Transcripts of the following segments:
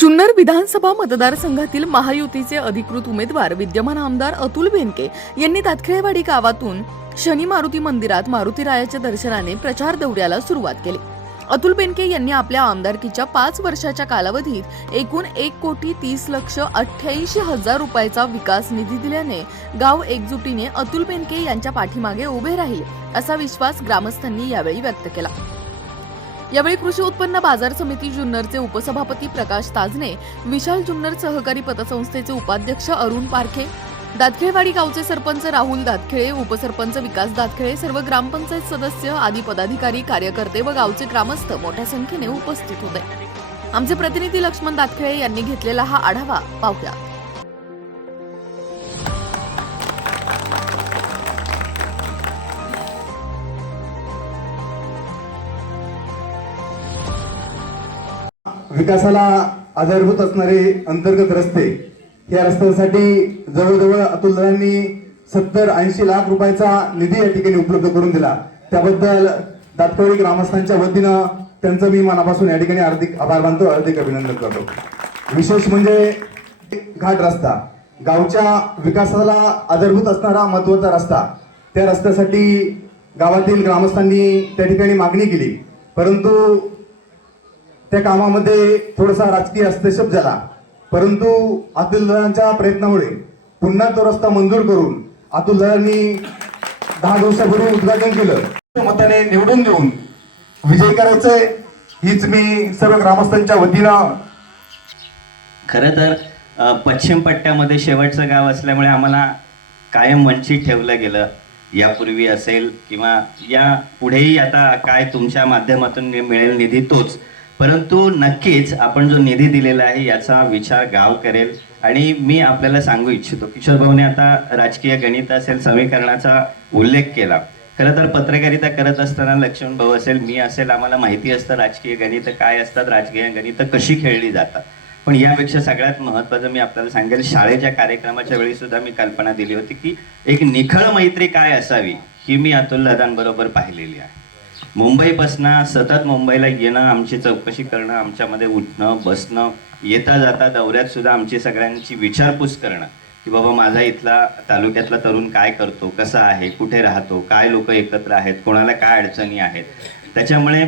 जुन्नर विधानसभा मतदारसंघातील महायुतीचे अधिकृत उमेदवार विद्यमान आमदार अतुल बेनके यांनी तातखेळेवाडी गावातून शनी मारुती मंदिरात मारुतीरायाच्या दर्शनाने प्रचार दौऱ्याला सुरुवात केली. अतुल बेनके यांनी आपल्या आमदारकीच्या पाच वर्षाच्या कालावधीत एकूण एक कोटी तीस लक्ष अठ्ठ्याऐंशी हजार रुपयाचा विकास निधी दिल्याने गाव एकजुटीने अतुल बेनके यांच्या पाठीमागे उभे राहील असा विश्वास ग्रामस्थांनी यावेळी व्यक्त केला. यावेळी कृषी उत्पन्न बाजार समिती जुन्नरचे उपसभापती प्रकाश ताजने विशाल जुन्नर सहकारी पतसंस्थेचे उपाध्यक्ष अरुण पारखे दातखेळवाडी गावचे सरपंच राहुल दातखेळे उपसरपंच विकास दातखेळे सर्व ग्रामपंचायत सदस्य आदी पदाधिकारी कार्यकर्ते व गावचे ग्रामस्थ मोठ्या संख्येने उपस्थित होते. आमचे प्रतिनिधी लक्ष्मण दातखेळे यांनी घेतलेला हा आढावा पाहूया. विकासाला आधारभूत असणारे अंतर्गत रस्ते या रस्त्यांसाठी जवळजवळ अतुलदारांनी सत्तर ऐंशी लाख रुपयाचा निधी या ठिकाणी उपलब्ध करून दिला. त्याबद्दल दातकवडी ग्रामस्थांच्या वतीनं त्यांचं मी मनापासून या ठिकाणी हार्दिक आभार मानतो हार्दिक अभिनंदन करतो. विशेष म्हणजे घाट रस्ता. गावच्या विकासाला आधारभूत असणारा महत्त्वाचा रस्ता. त्या रस्त्यासाठी गावातील ग्रामस्थांनी त्या ठिकाणी मागणी केली. परंतु त्या कामामध्ये थोडासा राजकीय हस्तक्षेप झाला. परंतु अतुलदारांच्या प्रयत्नामुळे पुन्हा तो रस्ता मंजूर करून अतुलदारांनी दहा दिवसापूर्वी उद्घाटन केलं. मताने निवडून देऊन विजय करायचंय हीच मी सर्व ग्रामस्थांच्या वतीनं खरं तर पश्चिम पट्ट्यामध्ये शेवटचं गाव असल्यामुळे आम्हाला कायम वंचित ठेवलं गेलं. यापूर्वी असेल किंवा या पुढेही आता काय तुमच्या माध्यमातून मिळेल निधी तोच. परंतु नक्कीच आपण जो निधी दिलेला आहे याचा विचार गाव करेल. आणि मी आपल्याला सांगू इच्छितो किशोर भाऊने आता राजकीय गणित असेल समीकरणाचा उल्लेख केला. खरं तर पत्रकारिता करत असताना लक्ष्मण भाऊ असेल मी असेल आम्हाला माहिती असतं राजकीय गणित काय असतात राजकीय गणित कशी खेळली जातात. पण यापेक्षा सगळ्यात महत्त्वाचं मी आपल्याला सांगेल शाळेच्या कार्यक्रमाच्या वेळी सुद्धा मी कल्पना दिली होती की एक निखळ मैत्री काय असावी ही मी अतुल दादांबरोबर पाहिलेली आहे. मुंबईपासनं सतत मुंबईला येणं आमची चौकशी करणं आमच्यामध्ये उठणं बसणं येता जाता दौऱ्यात सुद्धा आमची सगळ्यांची विचारपूस करणं की बाबा माझा इथला तालुक्यातला तरुण काय करतो कसा आहे कुठे राहतो काय लोक एकत्र आहेत कोणाला काय अडचणी आहेत. त्याच्यामुळे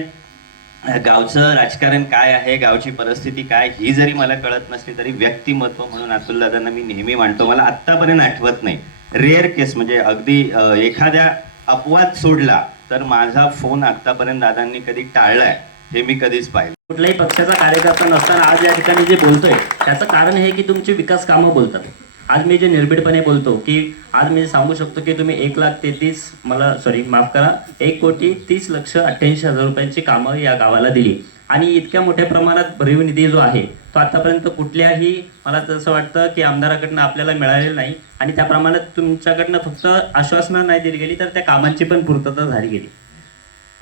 गावचं राजकारण काय आहे गावची परिस्थिती काय ही जरी मला कळत नसली तरी व्यक्तिमत्व म्हणून अतुल दादांना मी नेहमी मांडतो मला आत्तापर्यंत आठवत नाही. रेअर केस म्हणजे अगदी एखाद्या अपवाद सोडला तर माझा फोन आत्तापर्यंत दादांनी कधी टाळलाय हे मी कधीच पाहिलं कुठल्याही पक्षाचा कार्यकर्ता नसताना आज या ठिकाणी जे बोलतोय त्याचं कारण हे की तुमची विकास कामं बोलतात. आज मी जे निर्भीडपणे बोलतो की आज मी सांगू शकतो की तुम्ही एक लाख तेहतीस मला सॉरी माफ करा एक कोटी तीस लक्ष अठ्ठ्याऐंशी हजार रुपयांची कामं या गावाला दिली. आणि इतक्या मोठ्या प्रमाणात भरीव निधी जो आहे तो आतापर्यंत कुठल्याही मला तसं वाटतं की आमदाराकडनं आपल्याला मिळालेला नाही. आणि त्याप्रमाणे तुमच्याकडनं फक्त आश्वासनं नाही दिली गेली तर त्या कामांची पण पूर्तता झाली गेली.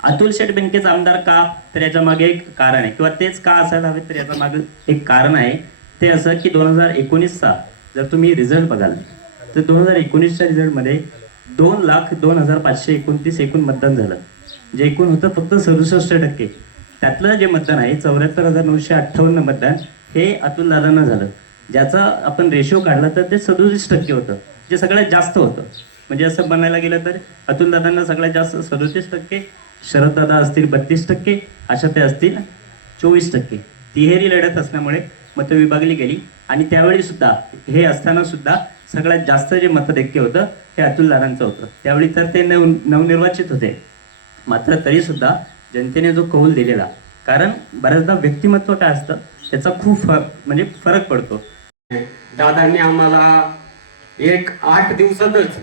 अतुल शेठ बेनकेच आमदार का? तर याच्या मागे एक कारण आहे. किंवा तेच का असायला हवे तर याच्या मागे एक कारण आहे. ते असं की दोन हजार एकोणीसचा जर तुम्ही रिझल्ट बघाल तर दोन हजार एकोणीसच्या रिझल्टमध्ये दोन लाख दोन हजार पाचशे एकोणतीस एकूण मतदान झालं. जे एकूण होतं फक्त सदुसष्ट टक्के. त्यातलं जे मतदान आहे चौऱ्याहत्तर हजार नऊशे अठ्ठावन्न मतदान हे अतुल दादांना झालं. ज्याचा आपण रेशो काढला तर ते सदोतीस टक्के होतं. जे सगळ्यात जास्त होतं. म्हणजे असं म्हणायला गेलं तर अतुल दादांना सगळ्यात जास्त सदोतीस टक्के शरद दादा असतील बत्तीस टक्के अशा ते असतील चोवीस टक्के. तिहेरी लढत असल्यामुळे मतं विभागली गेली. आणि त्यावेळी सुद्धा हे असताना सुद्धा सगळ्यात जास्त जे मतदैक्य होतं हे अतुल दादांचं होतं. त्यावेळी तर ते नव नवनिर्वाचित होते. मात्र तरी सुद्धा जनतेने जो कौल दिलेला. कारण बऱ्याचदा व्यक्तिमत्व काय असतं? त्याचा खूप फरक म्हणजे फरक पडतो. दादांनी आम्हाला एक आठ दिवसातच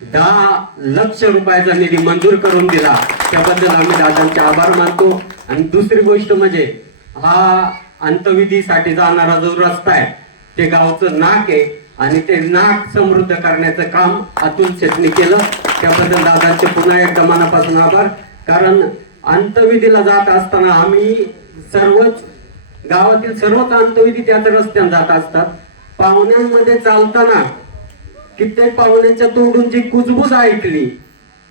दहा लक्ष रुपयाचा निधी मंजूर करून दिला. त्याबद्दल आम्ही दादांचे आभार मानतो. आणि दुसरी गोष्ट म्हणजे हा अंतविधीसाठी जाणारा जो रस्ता आहे ते गावचं नाक आहे. आणि ते नाक समृद्ध करण्याचं काम अतुल शेटने केलं. त्याबद्दल दादांचे पुन्हा एकदा मनापासून आभार. कारण अंतविधीला जात असताना आम्ही सर्वच गावातील सर्वच अंतविधी त्याच रस्त्याने जात असतात. पाहुण्यांमध्ये चालताना कित्येक पाहुण्यांच्या तोंडून जी कुजबूज ऐकली.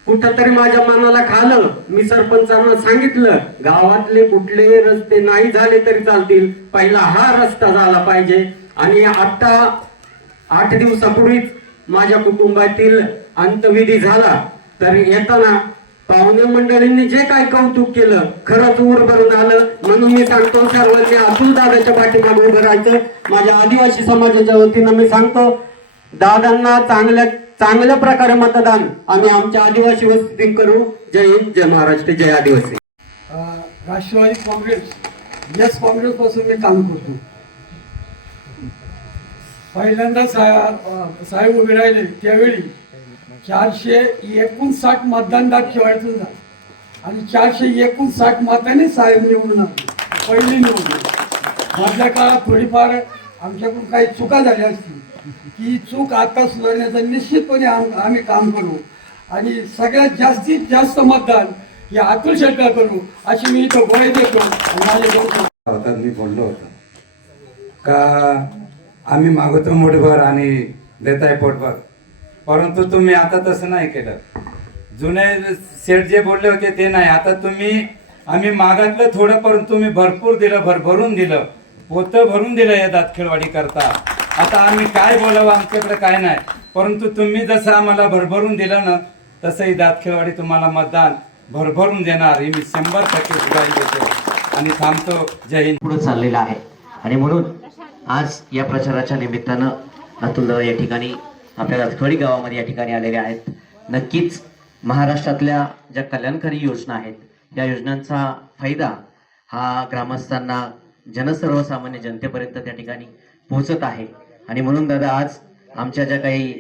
कुठंतरी माझ्या मनाला खालं. मी सरपंचांना सांगितलं गावातले कुठले रस्ते नाही झाले तरी चालतील. पहिला हा रस्ता झाला पाहिजे. आणि आता आठ दिवसापूर्वीच माझ्या कुटुंबातील अंतविधी झाला. तर येताना पाहुणे मंडळींनी जे काय कौतुक केलं खरंच ऊर भरून आलं. म्हणून मी सांगतो सर्वांनी अतुल दादाच्या पाठीमागे उभं राहायचं. माझ्या आदिवासी समाजाच्या वतीनं मी सांगतो दादांना चांगल्या चांगल्या प्रकारे मतदान आम्ही आमच्या आदिवासी वस्तीत करू. जय हिंद जय महाराष्ट्र जय आदिवासी. राष्ट्रवादी काँग्रेस कॉंग्रेस पासून मी काम करतो. पहिल्यांदा साहेब उभे राहिले त्यावेळी चारशे एकोणसाठ मतदानदार दाखवायचं झालं. आणि चारशे एकोणसाठ मताने साहेब निवडून पहिली निवडणूक मधल्या काळात थोडीफार आमच्याकडून काही चुका झाल्या असतील. की चूक आता सुधारण्याचं निश्चितपणे आम आम्ही काम करू. आणि सगळ्यात जास्तीत जास्त मतदान हे अतुल शेटकर करू अशी मी इथं ग्वाही देतो होता मी बोललो होतो. का आम्ही मागवतो मुठभर आणि देताय पोटभर. परंतु तुम्ही आता तसं नाही केलं. जुने सेट जे बोलले होते ते नाही. आता तुम्ही आम्ही मागातलं थोडं परंतु तुम्ही भरपूर दिलं भरभरून दिलं. पोतं भरून दिलं या दातखेळवाडी करता. आता आम्ही काय बोलावं आमच्याकडे काय नाही. परंतु तुम्ही जसं आम्हाला भरभरून दिलं ना तसंही दातखेळवाडी तुम्हाला मतदान भरभरून देणार. ही मी शंभर टक्के ग्वाही देतो. आणि थांबतो. जय हिंद. पुढे चाललेला आहे. आणि म्हणून आज या प्रचाराच्या निमित्तानं अतुल या ठिकाणी आपल्या रथखडी गावामध्ये या ठिकाणी आलेले आहेत. नक्कीच महाराष्ट्रातल्या ज्या कल्याणकारी योजना आहेत या योजनांचा फायदा हा ग्रामस्थांना जनसर्वसामान्य जनतेपर्यंत त्या ठिकाणी पोहोचत आहे. आणि म्हणून दादा आज आमच्या ज्या काही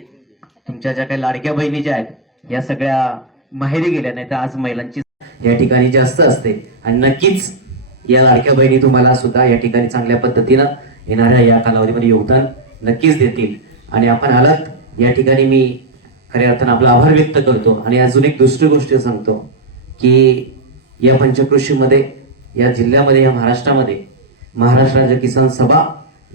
तुमच्या ज्या काही लाडक्या बहिणी ज्या आहेत या सगळ्या माहेरी गेल्या नाही तर आज महिलांची या ठिकाणी जास्त असते. आणि नक्कीच या लाडक्या बहिणी तुम्हाला सुद्धा या ठिकाणी चांगल्या पद्धतीनं येणाऱ्या या कालावधीमध्ये योगदान नक्कीच देतील. आणि आपण आलात या ठिकाणी मी खऱ्या अर्थानं आपला आभार व्यक्त करतो आणि अजून एक दुसरी गोष्ट सांगतो की या पंचकृषीमध्ये या जिल्ह्यामध्ये या महाराष्ट्रामध्ये महाराष्ट्र राज्य किसान सभा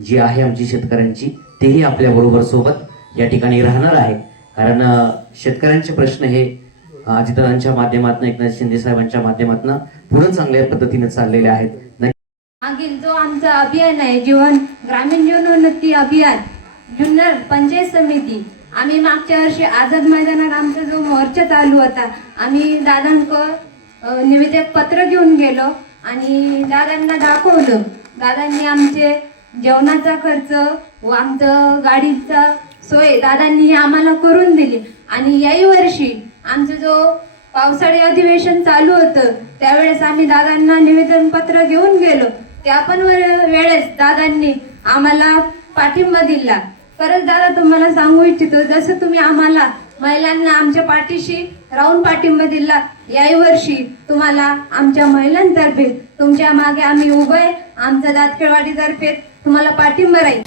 जी आहे आमची शेतकऱ्यांची तेही आपल्या बरोबर सोबत या ठिकाणी राहणार आहे. कारण शेतकऱ्यांचे प्रश्न हे अजितदादांच्या माध्यमातून एकनाथ शिंदे साहेबांच्या माध्यमातून पुढे चांगल्या पद्धतीने चाललेले आहेत. मागील जो आमचा अभियान आहे जीवन ग्रामीण जीवनोन्नती अभियान जुन्नर पंचायत समिती. आम्ही मागच्या वर्षी आझाद मैदानात आमचा जो मोर्चा चालू होता आम्ही दादांक निवेदक पत्र घेऊन गेलो आणि दादांना दाखवलं. दादांनी आमचे जेवणाचा खर्च व आमचं गाडीचा सोय दादांनी आम्हाला करून दिली. आणि याही वर्षी आमचं जो पावसाळी अधिवेशन चालू होतं त्यावेळेस आम्ही दादांना निवेदन पत्र घेऊन गेलो. त्या पण वर- वेळेस दादांनी आम्हाला पाठिंबा दिला. परत दादा तुम्हाला सांगू इच्छितो जसं तुम्ही आम्हाला महिलांना आमच्या पाठीशी राहून पाठिंबा दिला याही वर्षी तुम्हाला आमच्या महिलांतर्फे तुमच्या मागे आम्ही उभे आमच्या दातखेडवाडीतर्फे तुम्हाला पाठिंबा राहील.